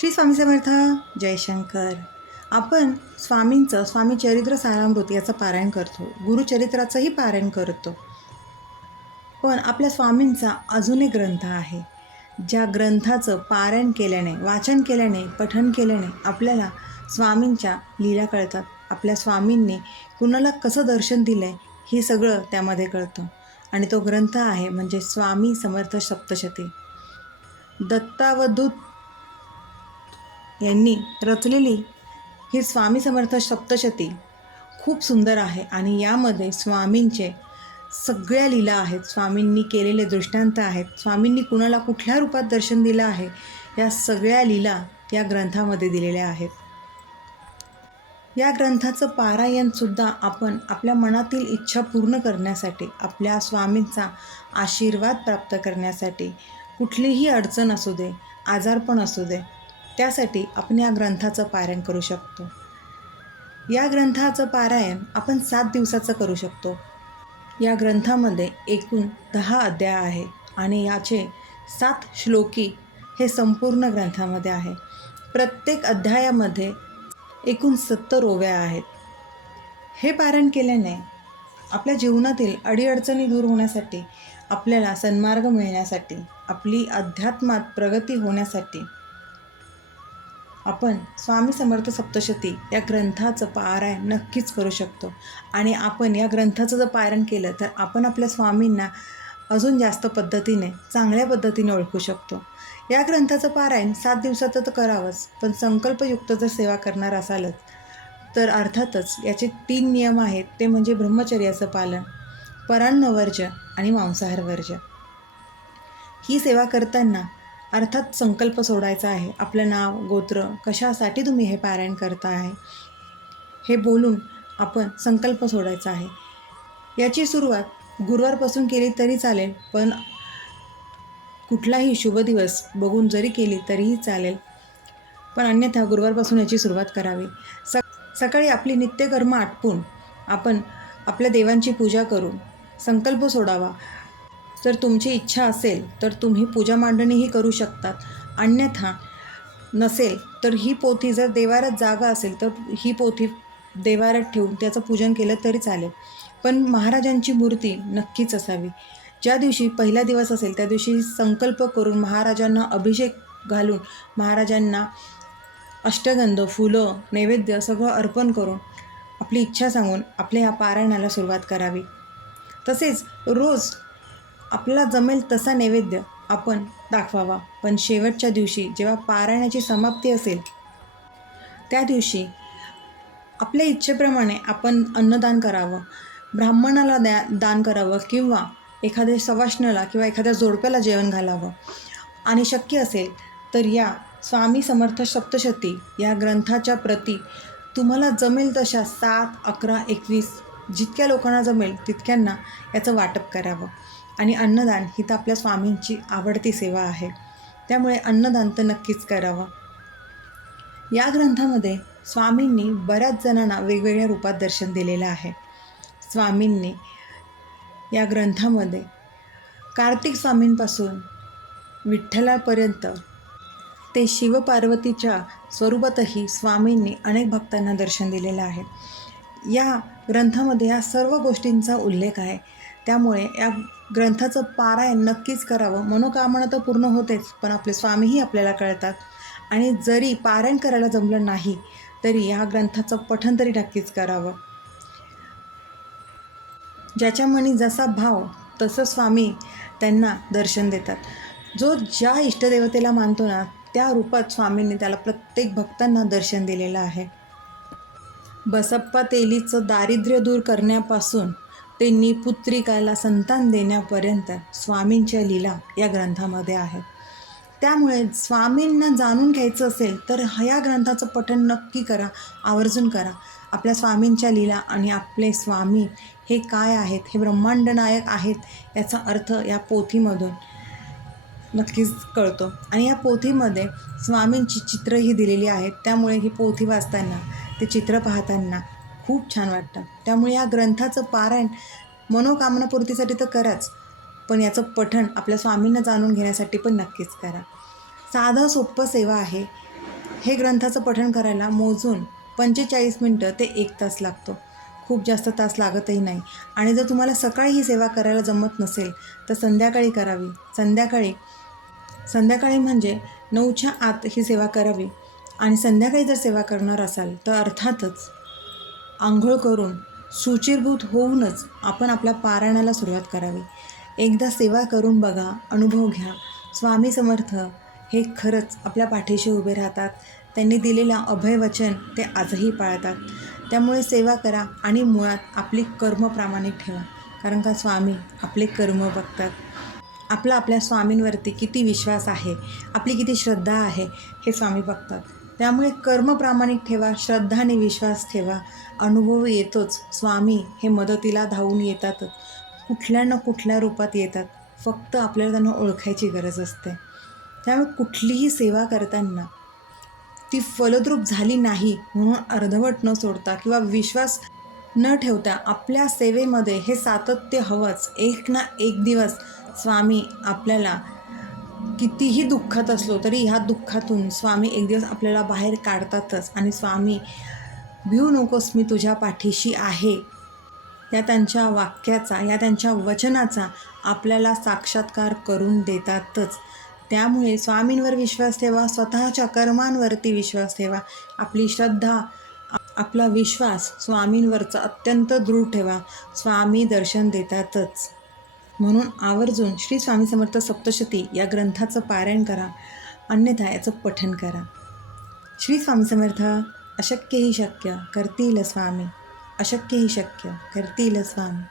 श्री स्वामी समर्थ जयशंकर आपण स्वामींचं स्वामी चरित्र सारामृत याचं पारायण करतो. गुरुचरित्राचंही पारायण करतो. पण आपल्या स्वामींचा अजून एक ग्रंथ आहे. ज्या ग्रंथाचं पारायण केल्याने वाचन केल्याने पठन केल्याने आपल्याला स्वामींच्या लीला कळतात. आपल्या स्वामींनी कुणाला कसं दर्शन दिलं आहे हे सगळं त्यामध्ये कळतं. आणि तो ग्रंथ आहे म्हणजे स्वामी समर्थ सप्तशती. दत्तावधूत यांनी रचलेली ही स्वामी समर्थ सप्तशती खूप सुंदर आहे आणि यामध्ये स्वामींचे सगळ्या लीला आहेत. स्वामींनी केलेले दृष्टांत आहेत. स्वामींनी कुणाला कुठल्या रूपात दर्शन दिलं आहे या सगळ्या लीला या ग्रंथामध्ये दिलेल्या आहेत. या ग्रंथाचं पारायणसुद्धा आपण आपल्या मनातील इच्छा पूर्ण करण्यासाठी आपल्या स्वामींचा आशीर्वाद प्राप्त करण्यासाठी कुठलीही अडचण असू दे आजारपण असू दे त्यासाठी आपण या ग्रंथाचं पारायण करू शकतो. या ग्रंथाचं पारायण आपण सात दिवसाचं करू शकतो. या ग्रंथामध्ये एकूण दहा अध्याय आहे आणि याचे सात श्लोकी हे संपूर्ण ग्रंथामध्ये आहे. प्रत्येक अध्यायामध्ये एकूण सत्तर ओव्या आहेत. हे पारायण केल्याने आपल्या जीवनातील अडीअडचणी दूर होण्यासाठी आपल्याला सन्मार्ग मिळण्यासाठी आपली अध्यात्मात प्रगती होण्यासाठी आपण स्वामी समर्थ सप्तशती या ग्रंथाचं पारायण नक्कीच करू शकतो. आणि आपण या ग्रंथाचं जर पारायण केलं तर आपण आपल्या स्वामींना अजून जास्त पद्धतीने चांगल्या पद्धतीने ओळखू शकतो. या ग्रंथाचं पारायण सात दिवसाचं तर करावंच पण संकल्पयुक्त जर सेवा करणार असालच तर अर्थातच याचे तीन नियम आहेत. ते म्हणजे ब्रह्मचर्याचं पालन परान्नवर्ज आणि मांसाहार वर्ज ही सेवा करताना अर्थात संकल्प सोडायचा आहे. आपलं नाव गोत्र कशासाठी तुम्ही हे पारायण करता आहे हे बोलून आपण संकल्प सोडायचा आहे. याची सुरुवात गुरुवारपासून केली तरी चालेल पण कुठलाही शुभ दिवस बघून जरी केली तरीही चालेल. पण अन्यथा गुरुवारपासून याची सुरुवात करावी. स सकाळी आपली नित्यकर्म आटपून आपण आपल्या देवांची पूजा करून संकल्प सोडावा. जर तुमची इच्छा असेल तर तुम्ही पूजा मांडणीही करू शकतात अन्यथा नसेल तर ही पोथी जर देवारात जागा असेल तर ही पोथी देवारात ठेवून त्याचं पूजन केलं तरी चालेल. पण महाराजांची मूर्ती नक्कीच असावी. ज्या दिवशी पहिला दिवस असेल त्या दिवशी संकल्प करून महाराजांना अभिषेक घालून महाराजांना अष्टगंध फुलं नैवेद्य सगळं अर्पण करून आपली इच्छा सांगून आपल्या या पारायणाला सुरुवात करावी. तसेच रोज आपल्याला जमेल तसा नैवेद्य आपण दाखवावा. पण शेवटच्या दिवशी जेव्हा पारायणाची समाप्ती असेल त्या दिवशी आपल्या इच्छेप्रमाणे आपण अन्नदान करावं. ब्राह्मणाला द्या दान करावं किंवा एखाद्या सवाष्णाला किंवा एखाद्या जोडप्याला जेवण घालावं. आणि शक्य असेल तर या स्वामी समर्थ सप्तशती या ग्रंथाच्या प्रती तुम्हाला जमेल तशा सात अकरा एकवीस जितक्या लोकांना जमेल तितक्यांना याचं वाटप करावं. आणि अन्नदान ही तर आपल्या स्वामींची आवडती सेवा आहे. त्यामुळे अन्नदान तर नक्कीच करावं. या ग्रंथामध्ये स्वामींनी बऱ्याच जणांना वेगवेगळ्या रूपात दर्शन दिलेलं आहे. स्वामींनी या ग्रंथामध्ये कार्तिक स्वामींपासून विठ्ठलापर्यंत ते शिवपार्वतीच्या स्वरूपातही स्वामींनी अनेक भक्तांना दर्शन दिलेलं आहे. या ग्रंथामध्ये या सर्व गोष्टींचा उल्लेख आहे. त्यामुळे या ग्रंथाचं पारायण नक्कीच करावं. मनोकामना तर पूर्ण होतेच पण आपले स्वामीही आपल्याला कळतात. आणि जरी पारायण करायला जमलं नाही तरी ह्या ग्रंथाचं पठण तरी नक्कीच करावं. ज्याच्या मनी जसा भाव तसं स्वामी त्यांना दर्शन देतात. जो ज्या इष्टदेवतेला मानतो ना त्या रूपात स्वामींनी त्याला प्रत्येक भक्तांना दर्शन दिलेलं आहे. बसप्पा तेलीचं दारिद्र्य दूर करण्यापासून त्यांनी पुत्रिकाला संतान देण्यापर्यंत स्वामींच्या लीला या ग्रंथामध्ये आहेत. त्यामुळे स्वामींना जाणून घ्यायचं असेल तर ह्या ग्रंथाचं पठण नक्की करा आवर्जून करा. आपल्या स्वामींच्या लीला आणि आपले स्वामी हे काय आहेत हे ब्रह्मांडनायक आहेत याचा अर्थ या पोथीमधून नक्कीच कळतो. आणि या पोथीमध्ये स्वामींची चित्रही दिलेली आहेत. त्यामुळे ही पोथी वाचताना ते चित्र पाहताना खूप छान वाटतं. त्यामुळे या ग्रंथाचं पारायण मनोकामनापूर्तीसाठी तर कराच पण याचं पठण आपल्या स्वामींना जाणून घेण्यासाठी पण नक्कीच करा. साधं सोप्पं सेवा आहे हे ग्रंथाचं पठण करायला मोजून पंचेचाळीस मिनटं ते एक तास लागतो. खूप जास्त तास लागतही नाही. आणि जर तुम्हाला सकाळी ही सेवा करायला जमत नसेल तर संध्याकाळी करावी. संध्याकाळी संध्याकाळी म्हणजे नऊच्या आत ही सेवा करावी. आणि संध्याकाळी जर सेवा करणार असाल तर अर्थातच आंघोळ करून सुचिरभूत होऊनच आपण आपल्या पारायणाला सुरुवात करावी. एकदा सेवा करून बघा अनुभव घ्या. स्वामी समर्थ हे खरंच आपल्या पाठीशी उभे राहतात. त्यांनी दिलेलं अभयवचन ते आजही पाळतात. त्यामुळे सेवा करा आणि मुळात आपली कर्म प्रामाणिक ठेवा. कारण का स्वामी? आपले कर्म बघतात. आपला आपल्या स्वामींवरती किती विश्वास आहे? आपली किती श्रद्धा आहे? हे स्वामी बघतात. त्यामुळे कर्म प्रामाणिक ठेवा श्रद्धाने विश्वास ठेवा. अनुभव येतोच. स्वामी हे मदतीला धावून येतातच. कुठल्या ना कुठल्या रूपात येतात. फक्त आपल्याला त्यांना ओळखायची गरज असते. त्यामुळे कुठलीही सेवा करताना ती फलद्रूप झाली नाही म्हणून अर्धवट न सोडता किंवा विश्वास न ठेवता आपल्या सेवेमध्ये हे सातत्य हवंच. एक ना एक दिवस स्वामी आपल्याला कितीही दुःखात असलो तरी ह्या दुःखातून स्वामी एक दिवस आपल्याला बाहेर काढतातच. आणि स्वामी भिऊ नकोस मी तुझ्या पाठीशी आहे. या त्यांच्या वाक्याचा या त्यांच्या वचनाचा आपल्याला साक्षात्कार करून देतातच. त्यामुळे स्वामींवर विश्वास ठेवा स्वतःच्या कर्मांवरती विश्वास ठेवा. आपली श्रद्धा आपला विश्वास स्वामींवरचा अत्यंत दृढ ठेवा. स्वामी दर्शन देतातच. म्हणून आवर्जून श्री स्वामी समर्थ सप्तशती या ग्रंथाचं पारायण करा अन्यथा याचं पठन करा. श्री स्वामी समर्थ अशक्यही शक्य करतील स्वामी. अशक्यही शक्य करतील स्वामी.